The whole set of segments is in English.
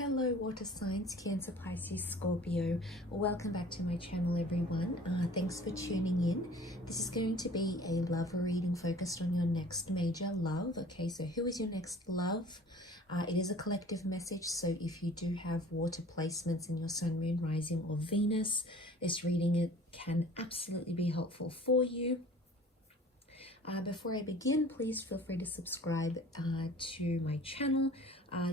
Hello water signs, Cancer, Pisces, Scorpio. Welcome back to my channel, everyone. Thanks for tuning in. This is going to be a love reading focused on your next major love. Okay, so who is your next love? It is a collective message, so if you do have water placements in your sun, moon, rising, or Venus, this reading can absolutely be helpful for you. Before I begin, please feel free to subscribe to my channel.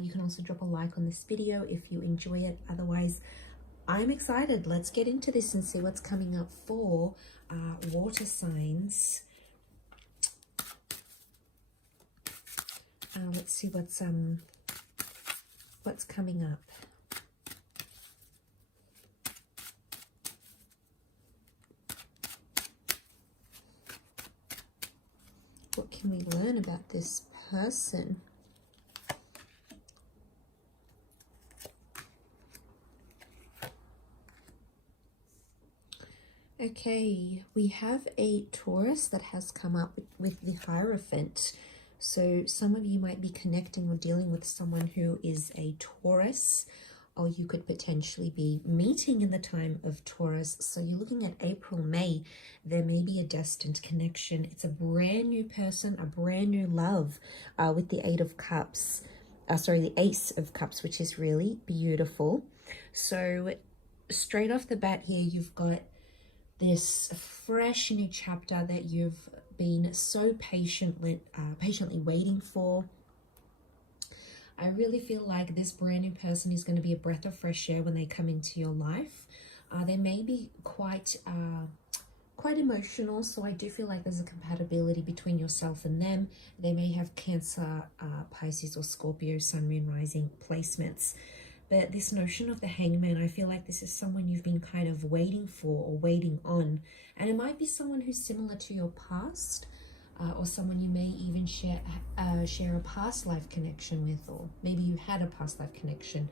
You can also drop a like on this video if you enjoy it. Otherwise, I'm excited. Let's get into this and see what's coming up for water signs. Let's see what's coming up. What can we learn about this person? Okay, we have a Taurus that has come up with the Hierophant. So some of you might be connecting or dealing with someone who is a Taurus, or you could potentially be meeting in the time of Taurus. So you're looking at April, May, there may be a destined connection. It's a brand new person, a brand new love with the Eight of Cups. The Ace of Cups, which is really beautiful. So straight off the bat here, you've got this fresh new chapter that you've been so patiently waiting for. I really feel like this brand new person is going to be a breath of fresh air when they come into your life. They may be quite emotional, so I do feel like there's a compatibility between yourself and them. They may have Cancer, Pisces, or Scorpio, sun, moon, rising placements. But this notion of the Hangman, I feel like this is someone you've been kind of waiting for or waiting on. And it might be someone who's similar to your past, or someone you may even share a past life connection with, or maybe you had a past life connection.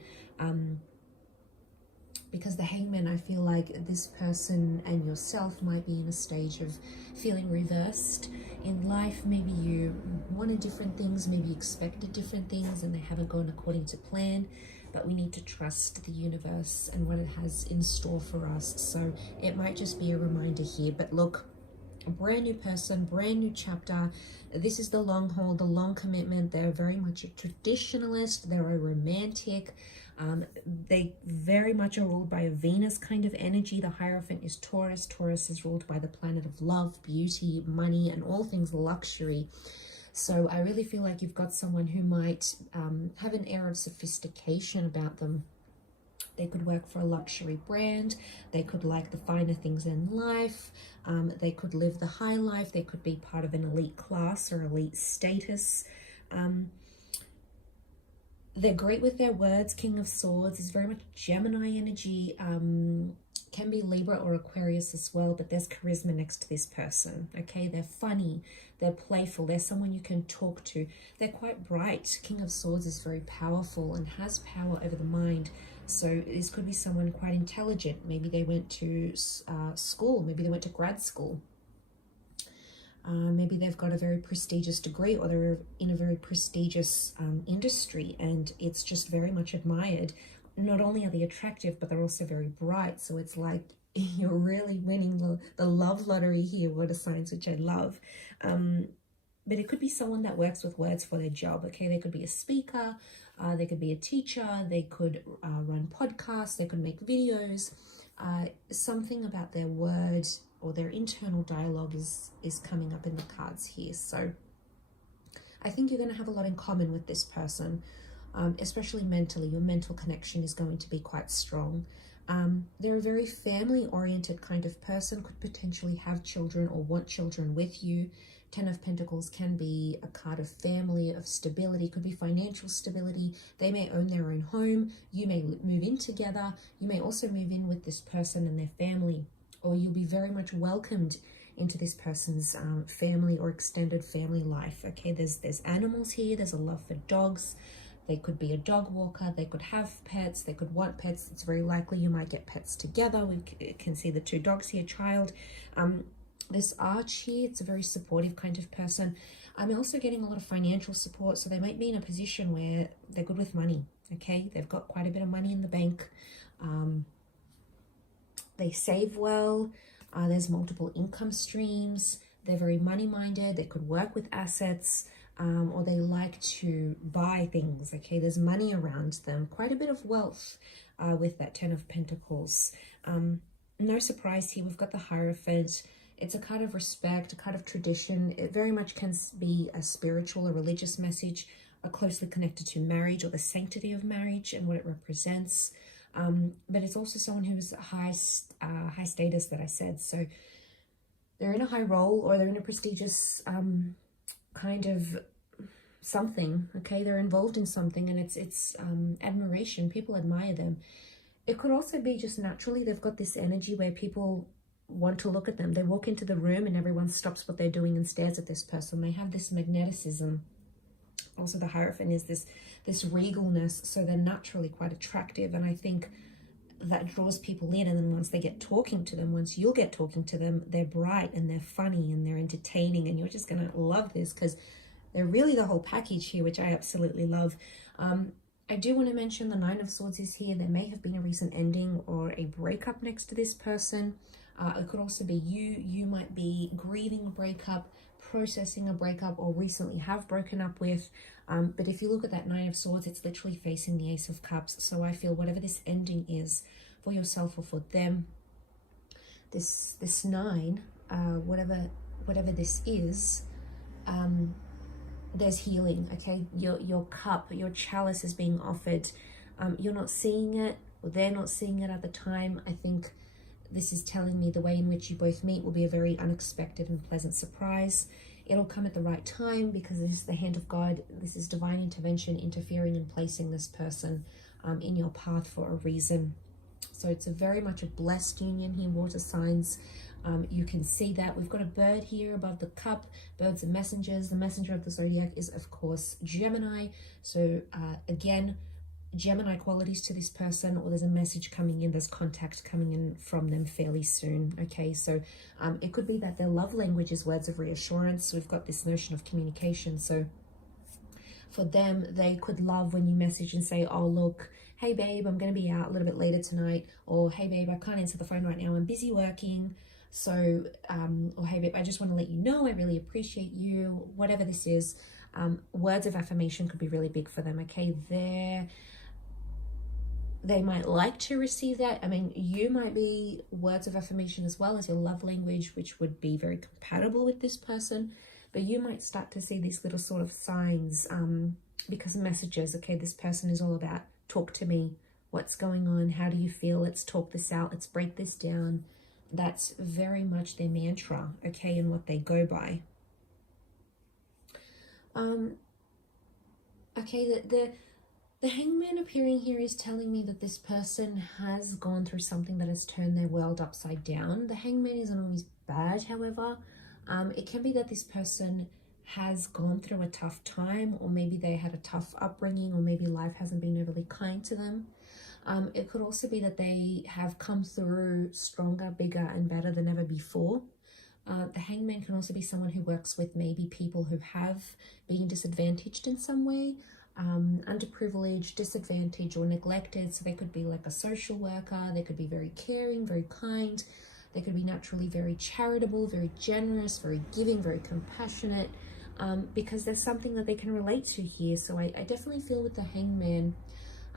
Because the Hangman, I feel like this person and yourself might be in a stage of feeling reversed in life. Maybe you wanted different things, maybe you expected different things and they haven't gone according to plan. But we need to trust the universe and what it has in store for us. So it might just be a reminder here. But look, a brand new person, brand new chapter. This is the long haul, the long commitment. They're very much a traditionalist. They're a romantic. They very much are ruled by a Venus kind of energy. The Hierophant is Taurus. Taurus is ruled by the planet of love, beauty, money, and all things luxury. So I really feel like you've got someone who might have an air of sophistication about them. They could work for a luxury brand. They could like the finer things in life. They could live the high life. They could be part of an elite class or elite status. They're great with their words. King of Swords is very much Gemini energy. Can be Libra or Aquarius as well, but there's charisma next to this person. Okay, they're funny, they're playful, they're someone you can talk to. They're quite bright. King of Swords is very powerful and has power over the mind. So this could be someone quite intelligent. Maybe they went to school, maybe they went to grad school. Maybe they've got a very prestigious degree, or they're in a very prestigious industry, and it's just very much admired. Not only are they attractive, but they're also very bright. So it's like you're really winning the love lottery here, water signs, which I love. But it could be someone that works with words for their job. Okay, they could be a speaker, they could be a teacher, they could run podcasts, they could make videos. Something about their words or their internal dialogue is coming up in the cards here. So I think you're going to have a lot in common with this person. Especially mentally, your mental connection is going to be quite strong. They're a very family-oriented kind of person, could potentially have children or want children with you. Ten of Pentacles can be a card of family, of stability, could be financial stability. They may own their own home. You may move in together. You may also move in with this person and their family, or you'll be very much welcomed into this person's family or extended family life. Okay, there's animals here. There's a love for dogs. They could be a dog walker, they could have pets, they could want pets. It's very likely you might get pets together. We can see the two dogs here, child. This Arch here, it's a very supportive kind of person. I'm also getting a lot of financial support, so they might be in a position where they're good with money, okay? They've got quite a bit of money in the bank. They save well. There's multiple income streams. They're very money-minded. They could work with assets, or they like to buy things, okay? There's money around them, quite a bit of wealth with that Ten of Pentacles. No surprise here, we've got the Hierophant. It's a card of respect, a card of tradition. It very much can be a spiritual or religious message, closely connected to marriage or the sanctity of marriage and what it represents. But it's also someone who's high status, that I said. So they're in a high role, or they're in a prestigious kind of something, okay? They're involved in something, and it's admiration. People admire them. It could also be just naturally they've got this energy where people want to look at them. They walk into the room and everyone stops what they're doing and stares at this person. They have this magneticism. Also, the Hierophant is this regalness, so they're naturally quite attractive, and I think that draws people in. And then once they get talking to them, once you'll get talking to them, they're bright and they're funny and they're entertaining, and you're just gonna love this because they're really the whole package here, which I absolutely love. I do want to mention the Nine of Swords is here. There may have been a recent ending or a breakup next to this person. It could also be you might be grieving a breakup, processing a breakup, or recently have broken up with. But if you look at that Nine of Swords, it's literally facing the Ace of Cups. So I feel whatever this ending is for yourself or for them, this nine, whatever this is, there's healing, okay? Your cup, your chalice is being offered. You're not seeing it, or they're not seeing it at the time. I think this is telling me the way in which you both meet will be a very unexpected and pleasant surprise. It'll come at the right time because this is the hand of God. This is divine intervention, interfering and placing this person in your path for a reason. So it's very much a blessed union here, water signs. You can see that we've got a bird here above the cup. Birds are messengers. The messenger of the zodiac is, of course, Gemini. So again, Gemini qualities to this person, or there's a message coming in, there's contact coming in from them fairly soon. Okay, so it could be that their love language is words of reassurance. So we've got this notion of communication. So for them, they could love when you message and say, oh, look, hey babe, I'm going to be out a little bit later tonight, or hey babe, I can't answer the phone right now, I'm busy working. So, or hey babe, I just want to let you know I really appreciate you. Whatever this is, words of affirmation could be really big for them. Okay, they might like to receive that. I mean, you might be words of affirmation as well as your love language, which would be very compatible with this person. But you might start to see these little sort of signs because messages, okay, this person is all about talk to me. What's going on? How do you feel? Let's talk this out. Let's break this down. That's very much their mantra, okay, and what they go by. Okay, the Hangman appearing here is telling me that this person has gone through something that has turned their world upside down. The Hangman isn't always bad, however. It can be that this person has gone through a tough time, or maybe they had a tough upbringing, or maybe life hasn't been overly kind to them. It could also be that they have come through stronger, bigger, and better than ever before. The Hangman can also be someone who works with maybe people who have been disadvantaged in some way, underprivileged, disadvantaged, or neglected. So they could be like a social worker. They could be very caring, very kind. They could be naturally very charitable, very generous, very giving, very compassionate, because there's something that they can relate to here. So I definitely feel with the Hangman,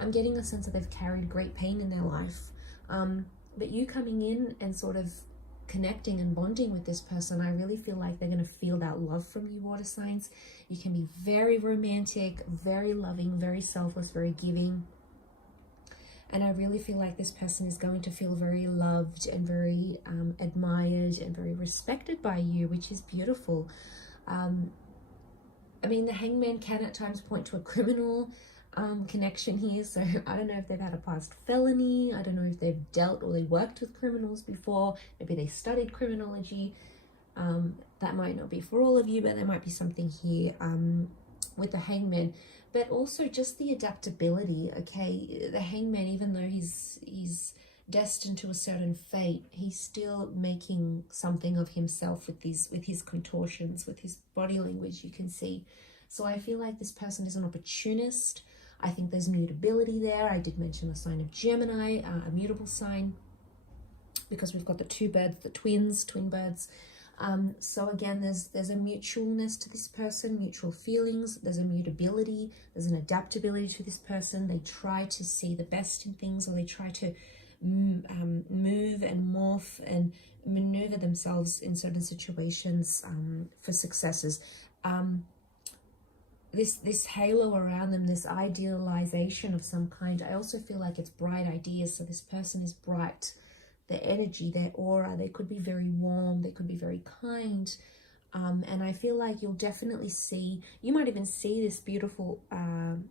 I'm getting a sense that they've carried great pain in their life. But you coming in and sort of connecting and bonding with this person, I really feel like they're going to feel that love from you, water signs. You can be very romantic, very loving, very selfless, very giving. And I really feel like this person is going to feel very loved and very admired and very respected by you, which is beautiful. I mean, the Hangman can at times point to a criminal connection here. So I don't know if they've had a past felony. I don't know if they've dealt or they worked with criminals before. Maybe they studied criminology. That might not be for all of you, but there might be something here with the Hangman. But also just the adaptability, okay? The Hangman, even though he's destined to a certain fate, he's still making something of himself with his contortions, with his body language, you can see. So I feel like this person is an opportunist. I think there's mutability there. I did mention the sign of Gemini, a mutable sign, because we've got the two birds, the twin birds. So again, there's a mutualness to this person, mutual feelings. There's a mutability. There's an adaptability to this person. They try to see the best in things, or they try to move and morph and maneuver themselves in certain situations for successes. This halo around them, this idealization of some kind, I also feel like it's bright ideas. So this person is bright. Their energy, their aura, they could be very warm, they could be very kind. And I feel like you'll definitely see, you might even see this beautiful,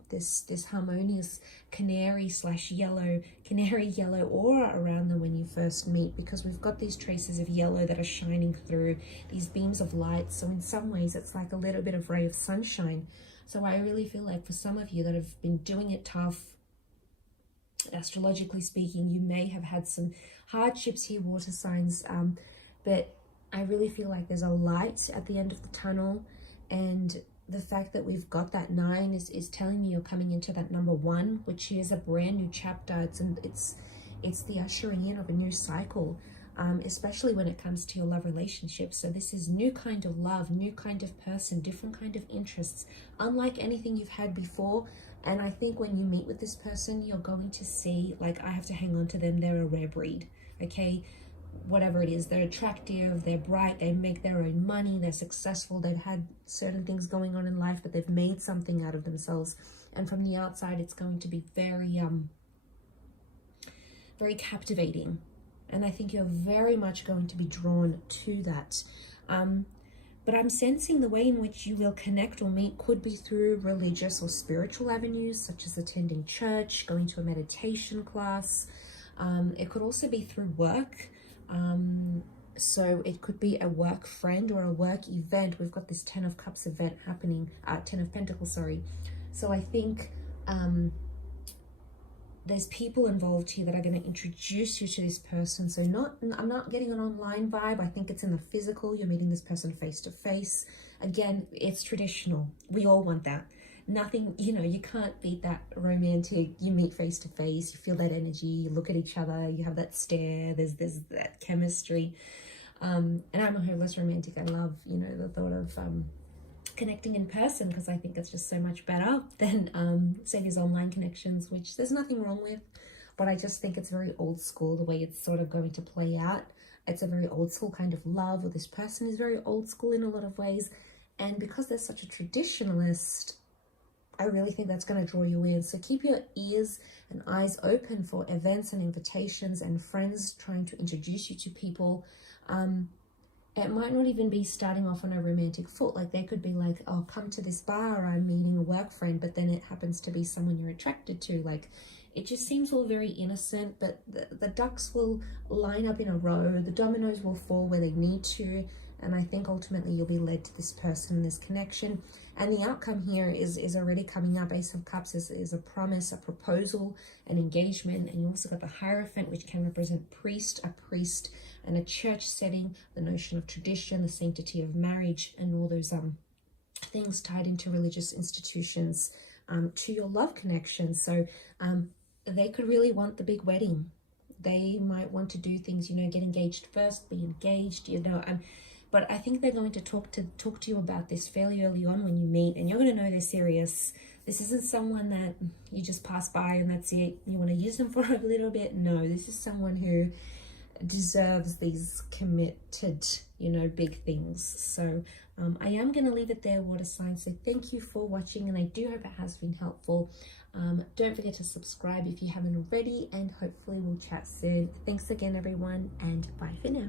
this harmonious canary yellow aura around them when you first meet, because we've got these traces of yellow that are shining through, these beams of light. So in some ways, it's like a little bit of ray of sunshine. So I really feel like for some of you that have been doing it tough, astrologically speaking, you may have had some hardships here, water signs, but I really feel like there's a light at the end of the tunnel, and the fact that we've got that 9 is telling me you're coming into that number 1, which is a brand new chapter. It's the ushering in of a new cycle, especially when it comes to your love relationships. So this is new kind of love, new kind of person, different kind of interests, unlike anything you've had before. And I think when you meet with this person, you're going to see, like, I have to hang on to them. They're a rare breed, okay? Whatever it is, they're attractive, they're bright, they make their own money, they're successful, they've had certain things going on in life, but they've made something out of themselves. And from the outside, it's going to be very, very captivating. And I think you're very much going to be drawn to that. But I'm sensing the way in which you will connect or meet could be through religious or spiritual avenues, such as attending church, going to a meditation class. It could also be through work. So it could be a work friend or a work event. We've got this 10 of Cups event happening, 10 of Pentacles, sorry. So I think there's people involved here that are going to introduce you to this person. So I'm not getting an online vibe. I think it's in the physical. You're meeting this person face to face. Again, it's traditional. We all want that. Nothing, you can't beat that romantic. You meet face to face, you feel that energy, you look at each other, you have that stare, there's that chemistry. And I'm a hopeless romantic. I love, the thought of connecting in person, because I think it's just so much better than say these online connections, which there's nothing wrong with, but I just think it's very old school the way it's sort of going to play out. It's a very old school kind of love, or this person is very old school in a lot of ways. And because they're such a traditionalist, I really think that's going to draw you in. So keep your ears and eyes open for events and invitations and friends trying to introduce you to people. It might not even be starting off on a romantic foot. Like they could be like, oh, come to this bar, I'm meeting a work friend, but then it happens to be someone you're attracted to. Like, it just seems all very innocent, but the ducks will line up in a row. The dominoes will fall where they need to. And I think ultimately you'll be led to this person, this connection. And the outcome here is already coming up. Ace of Cups is a promise, a proposal, an engagement. And you also got the Hierophant, which can represent a priest, and a church setting, the notion of tradition, the sanctity of marriage, and all those things tied into religious institutions to your love connection. So they could really want the big wedding. They might want to do things, get engaged first, be engaged, but I think they're going to talk to you about this fairly early on when you meet, and you're going to know they're serious. This isn't someone that you just pass by and that's it. You want to use them for a little bit. No, this is someone who deserves these committed, big things. So I am going to leave it there, water signs. So thank you for watching, and I do hope it has been helpful. Don't forget to subscribe if you haven't already, and hopefully we'll chat soon. Thanks again, everyone, and bye for now.